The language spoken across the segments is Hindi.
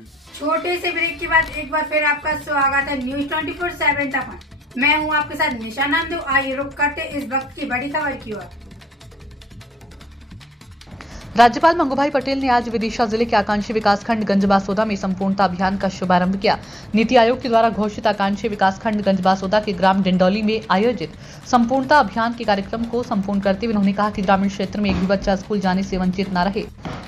छोटे से ब्रेक के बाद एक बार फिर आपका स्वागत है न्यूज 24/7 तक। मैं हूं आपके साथ निशा नांदू। आइए रुक करते इस वक्त की बड़ी खबर की ओर। राज्यपाल मंगूभाई पटेल ने आज विदिशा जिले के आकांक्षी विकासखंड गंजबासोदा में संपूर्णता अभियान का शुभारंभ किया। नीति आयोग के द्वारा घोषित आकांक्षी विकासखंड गंजबासोदा के ग्राम डिंडौली में आयोजित संपूर्णता अभियान के कार्यक्रम को संपूर्ण करते हुए उन्होंने कहा कि ग्रामीण क्षेत्र में एक भी बच्चा स्कूल जाने से वंचित न रहे।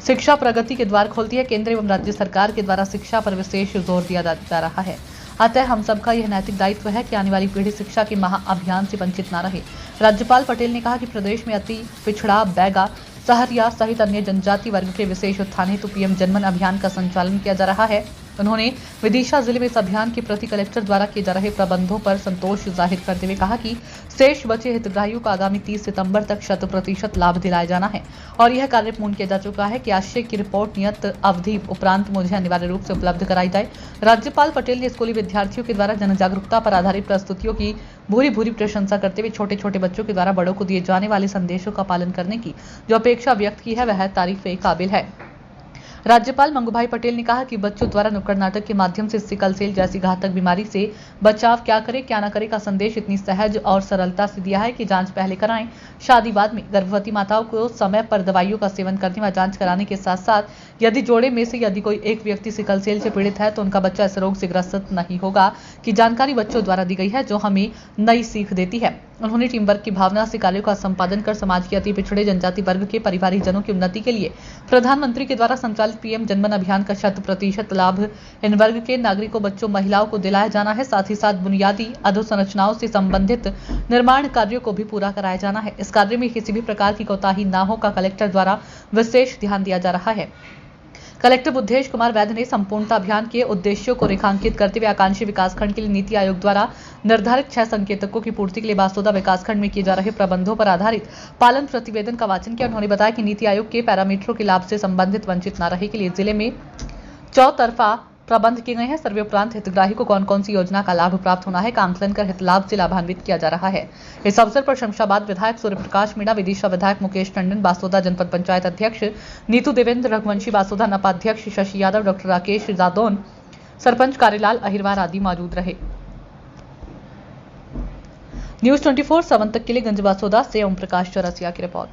शिक्षा प्रगति के द्वार खोलती है। केंद्र एवं राज्य सरकार के द्वारा शिक्षा पर विशेष जोर दिया जा रहा है। अतः हम सबका यह नैतिक दायित्व है कि आने वाली पीढ़ी शिक्षा के महाअभियान से वंचित न रहे। राज्यपाल पटेल ने कहा कि प्रदेश में अति पिछड़ा, बैगा, सहरिया सहित अन्य जनजाति वर्ग के विशेष उत्थान हेतु पीएम जनमन अभियान का संचालन किया जा रहा है। उन्होंने विदिशा जिले में इस अभियान के प्रति कलेक्टर द्वारा किए जा रहे प्रबंधों पर संतोष जाहिर करते हुए कहा कि शेष बचे हितग्राहियों को आगामी 30 सितंबर तक 100% लाभ दिलाया जाना है और यह कार्य पूर्ण किया जा चुका है कि आशय की रिपोर्ट नियत अवधि उपरांत मुझे अनिवार्य रूप से उपलब्ध कराई जाए। राज्यपाल पटेल ने स्कूली विद्यार्थियों के द्वारा जन जागरूकता पर आधारित प्रस्तुतियों की भूरी प्रशंसा करते हुए छोटे छोटे बच्चों के द्वारा बड़ों को दिए जाने वाले संदेशों का पालन करने की जो अपेक्षा व्यक्त की है वह तारीफ के काबिल है। राज्यपाल मंगूभाई पटेल ने कहा कि बच्चों द्वारा नुक्कड़ नाटक के माध्यम से सिकल सेल जैसी घातक बीमारी से बचाव क्या करें क्या न करें का संदेश इतनी सहज और सरलता से दिया है कि जांच पहले कराएं, शादी बाद में। गर्भवती माताओं को समय पर दवाइयों का सेवन करने व जांच कराने के साथ साथ यदि जोड़े में से यदि कोई एक व्यक्ति सिकल सेल से पीड़ित है तो उनका बच्चा इस रोग से ग्रसित नहीं होगा की जानकारी बच्चों द्वारा दी गई है, जो हमें नई सीख देती है। उन्होंने टीम वर्क की भावना से कार्यों का संपादन कर समाज के अति पिछड़े जनजाति वर्ग के परिवारिक जनों की उन्नति के लिए प्रधानमंत्री के द्वारा संचालित पीएम जनमन अभियान का 100% लाभ इन वर्ग के नागरिकों, बच्चों, महिलाओं को दिलाया जाना है। साथ ही साथ बुनियादी अधोसंरचनाओं से संबंधित निर्माण कार्यों को भी पूरा कराया जाना है। इस कार्य में किसी भी प्रकार की कोताही न हो का कलेक्टर द्वारा विशेष ध्यान दिया जा रहा है। कलेक्टर बुद्धेश कुमार वैद्य ने संपूर्णता अभियान के उद्देश्यों को रेखांकित करते हुए आकांक्षी विकासखंड के लिए नीति आयोग द्वारा निर्धारित 6 संकेतकों की पूर्ति के लिए बासोदा विकासखंड में किए जा रहे प्रबंधों पर आधारित पालन प्रतिवेदन का वाचन किया। उन्होंने बताया कि नीति आयोग के पैरामीटरों के लाभ से संबंधित वंचित न रहे के लिए जिले में चौतरफा प्रबंध किए गए हैं। सर्वे उपरांत हितग्राही को कौन कौन सी योजना का लाभ प्राप्त होना है का आंकलन कर हित लाभ से लाभान्वित किया जा रहा है। इस अवसर पर शमशाबाद विधायक सूर्य प्रकाश मीणा, विदिशा विधायक मुकेश टंडन, बासोदा जनपद पंचायत अध्यक्ष नीतू देवेंद्र, रघुवंशी बासोदा नपाध्यक्ष शशि यादव, डॉक्टर राकेश जादौन, सरपंच कारीलाल अहिरवार आदि मौजूद रहे। न्यूज 24/7 तक के लिए गंजबासोदा से ओम प्रकाश चौरसिया की रिपोर्ट।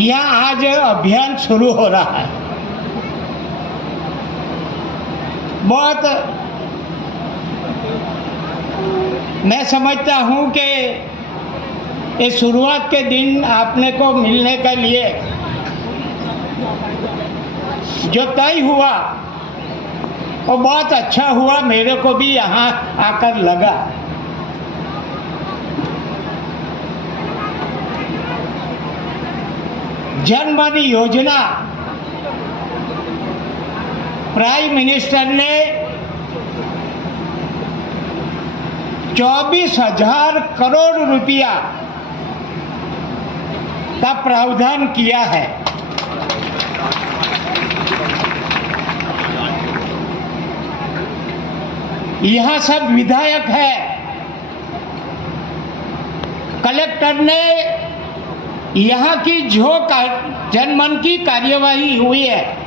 यहाँ आज अभियान शुरू हो रहा है। बहुत मैं समझता हूँ कि ये शुरुआत के दिन आपने को मिलने के लिए जो तय हुआ वो बहुत अच्छा हुआ। मेरे को भी यहाँ आकर लगा जनमन योजना प्राइम मिनिस्टर ने 24,000 करोड़ रुपया का प्रावधान किया है। यहाँ सब विधायक है। कलेक्टर ने यहाँ की जो जनमन की कार्यवाही हुई है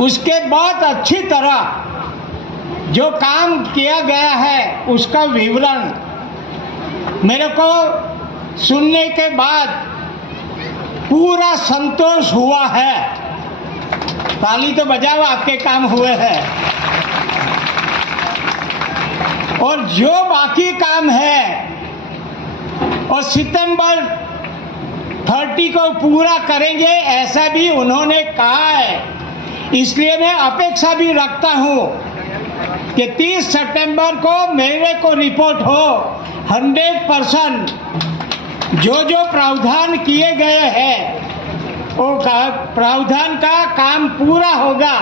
उसके बहुत अच्छी तरह जो काम किया गया है उसका विवरण मेरे को सुनने के बाद पूरा संतोष हुआ है। ताली तो बजाओ, आपके काम हुए हैं। और जो बाकी काम है और सितंबर 30 को पूरा करेंगे ऐसा भी उन्होंने कहा है। इसलिए मैं अपेक्षा भी रखता हूं कि 30 सितंबर को मेरे को रिपोर्ट हो 100% जो प्रावधान किए गए हैं वो प्रावधान का काम पूरा होगा।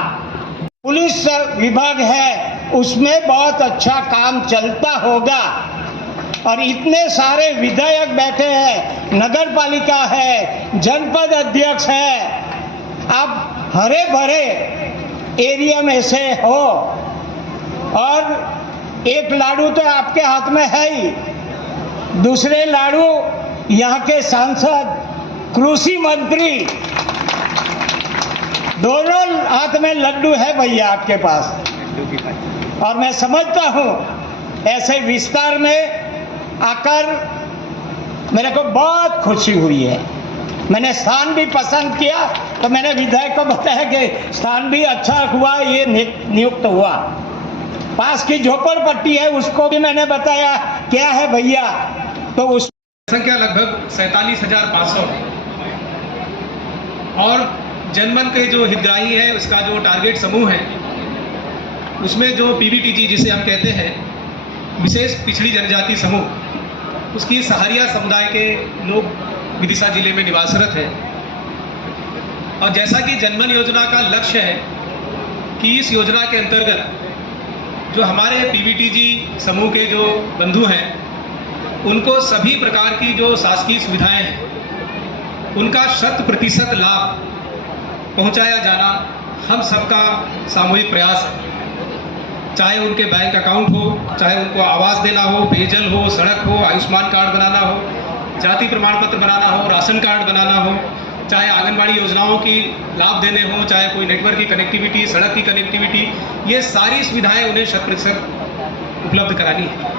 पुलिस विभाग है उसमें बहुत अच्छा काम चलता होगा। और इतने सारे विधायक बैठे हैं, नगर पालिका है, जनपद अध्यक्ष है, आप हरे भरे एरिया में से हो और एक लाडू तो आपके हाथ में है ही, दूसरे लाडू यहाँ के सांसद, कृषि मंत्री दोनों हाथ में लड्डू है भैया आपके पास, और मैं समझता हूँ ऐसे विस्तार में आकर मेरे को बहुत खुशी हुई है। मैंने स्थान भी पसंद किया, तो मैंने विधायक को बताया कि स्थान भी अच्छा हुआ, ये नियुक्त हुआ। पास की झोपड़पट्टी है, उसको भी मैंने बताया क्या है भैया, तो उस संख्या लगभग 47,500 है। और जनमन के जो हितग्राही है, उसका जो टारगेट समूह है, उसमें जो पीबीटीजी जिसे हम कहते हैं, विशेष पिछड़ी जनजाति समूह, उसकी सहारिया समुदाय के लोग विदिशा जिले में निवासरत है। और जैसा कि जनमन योजना का लक्ष्य है कि इस योजना के अंतर्गत जो हमारे पीबीटीजी समूह के जो बंधु हैं, उनको सभी प्रकार की जो शासकीय सुविधाएं हैं, उनका 100% लाभ पहुंचाया जाना हम सबका सामूहिक प्रयास है। चाहे उनके बैंक अकाउंट हो, चाहे उनको आवास देना हो, पेयजल हो, सड़क हो, आयुष्मान कार्ड बनाना हो, जाति प्रमाण पत्र बनाना हो, राशन कार्ड बनाना हो, चाहे आंगनबाड़ी योजनाओं की लाभ देने हो, चाहे कोई नेटवर्क की कनेक्टिविटी, सड़क की कनेक्टिविटी, ये सारी सुविधाएं उन्हें 100% उपलब्ध करानी है।